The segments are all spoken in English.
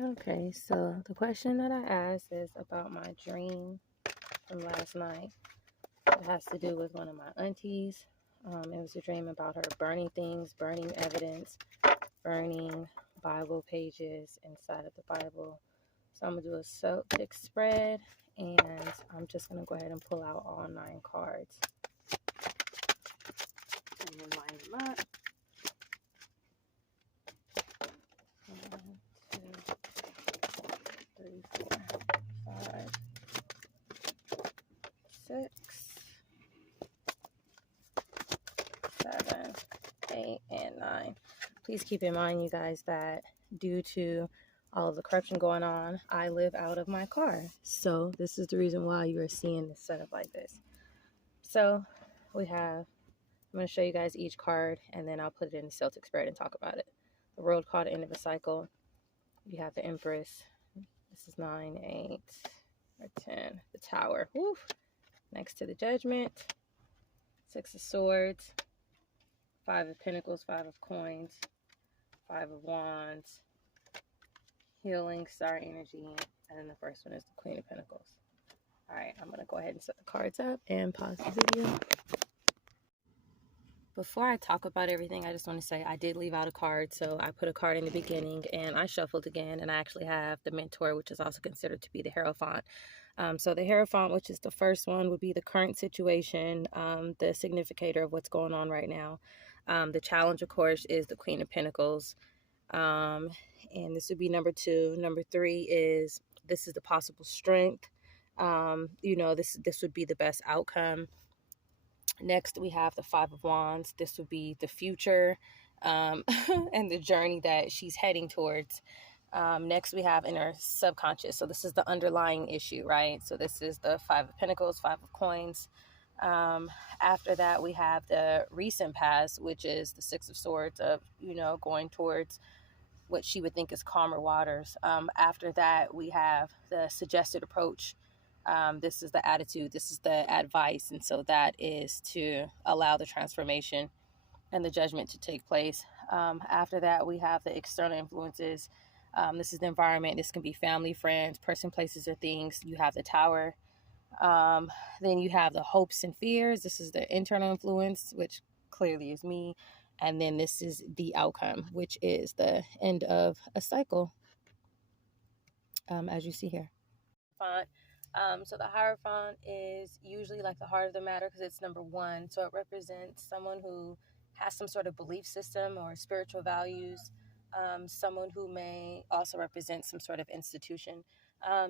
Okay, so the question that I asked is about my dream from last night. It has to do with one of my aunties. It was a dream about her burning things, burning evidence, burning Bible pages inside of the Bible. So I'm going to do a Celtic spread, and I'm just going to go ahead and pull out all 9 cards. And then line them up. 1, 2, 3, 4, 5, 6, 7, 8, and 9. Please keep in mind, you guys, that due to all of the corruption going on, I live out of my car. So this is the reason why you are seeing this setup like this. So we have, I'm going to show you guys each card, and then I'll put it in the Celtic spread and talk about it. The World card, end of a cycle. You have the Empress. This is 9, 8, or 10. The Tower. Woo. Next to the Judgment. 6 of Swords. 5 of Pentacles, 5 of Coins. 5 of Wands. Healing, Star Energy. And then the first one is the Queen of Pentacles. Alright, I'm going to go ahead and set the cards up and pause the video. Before I talk about everything, I just want to say I did leave out a card. So I put a card in the beginning and I shuffled again. And I actually have the Mentor, which is also considered to be the hierophant. So the hierophant, which is the first one, would be the current situation, the significator of what's going on right now. The challenge, of course, is the Queen of Pentacles. And this would be number 2. Number 3 is, this is the possible strength. This would be the best outcome. Next, we have the 5 of Wands. This would be the future and the journey that she's heading towards. Next, we have inner subconscious. So this is the underlying issue, right? So this is the 5 of Pentacles, 5 of Coins. After that, we have the recent past, which is the 6 of Swords of, going towards what she would think is calmer waters. After that, we have the suggested approach. This is the attitude, this is the advice, and so that is to allow the transformation and the judgment to take place. After that, we have the external influences. This is the environment. This can be family, friends, person, places, or things. You have the Tower. Then you have the hopes and fears. This is the internal influence, which clearly is me. And then this is the outcome, which is the end of a cycle, as you see here. So the Hierophant is usually like the heart of the matter because it's number 1. So it represents someone who has some sort of belief system or spiritual values. Someone who may also represent some sort of institution.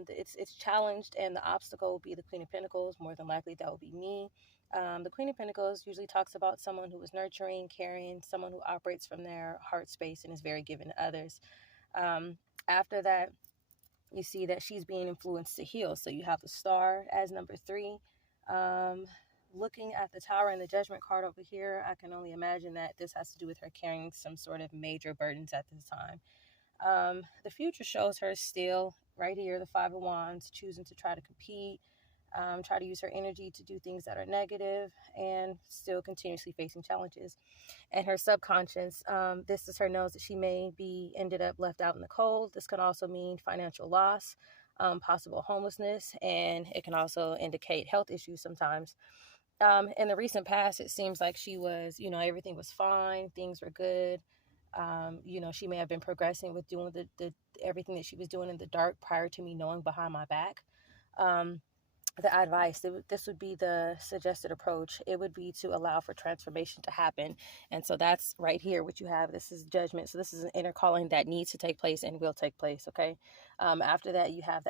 It's challenged, and the obstacle will be the Queen of Pentacles. More than likely, that will be me. The Queen of Pentacles usually talks about someone who is nurturing, caring, someone who operates from their heart space and is very giving to others. After that, you see that she's being influenced to heal. So you have the Star as number 3. Looking at the Tower and the Judgment card over here, I can only imagine that this has to do with her carrying some sort of major burdens at this time. The future shows her still right here, the 5 of Wands, choosing to try to compete, try to use her energy to do things that are negative, and still continuously facing challenges. And her subconscious, this is her knows that she may be ended up left out in the cold. This can also mean financial loss, possible homelessness, and it can also indicate health issues sometimes. In the recent past, it seems like she was, everything was fine, things were good. She may have been progressing with doing the everything that she was doing in the dark prior to me knowing behind my back. The advice, this would be the suggested approach. It would be to allow for transformation to happen. And so that's right here what you have. This is judgment. So this is an inner calling that needs to take place and will take place. Okay. After that, you have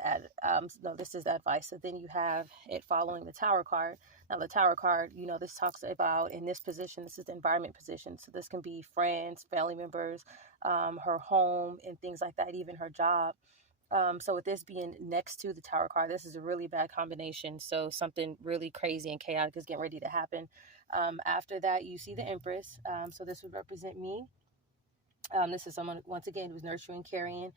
this is the advice. So then you have it following the Tower card. Now the Tower card, this talks about in this position, this is the environment position. So this can be friends, family members, her home and things like that, even her job. So with this being next to the Tower card, this is a really bad combination. So something really crazy and chaotic is getting ready to happen. After that, you see the Empress. So this would represent me. This is someone, once again, who's nurturing, carrying,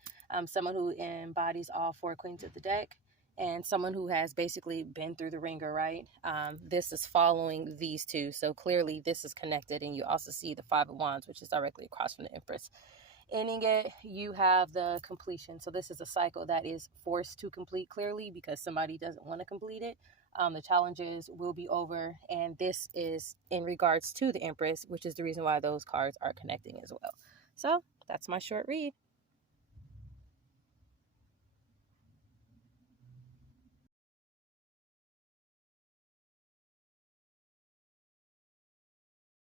someone who embodies all 4 queens of the deck, and someone who has basically been through the ringer, right? This is following these two. So clearly this is connected. And you also see the 5 of Wands, which is directly across from the Empress. ending it, you have the completion. So this is a cycle that is forced to complete, clearly, because somebody doesn't want to complete it. The challenges will be over, and this is in regards to the Empress, which is the reason why those cards are connecting as well. So that's my short read.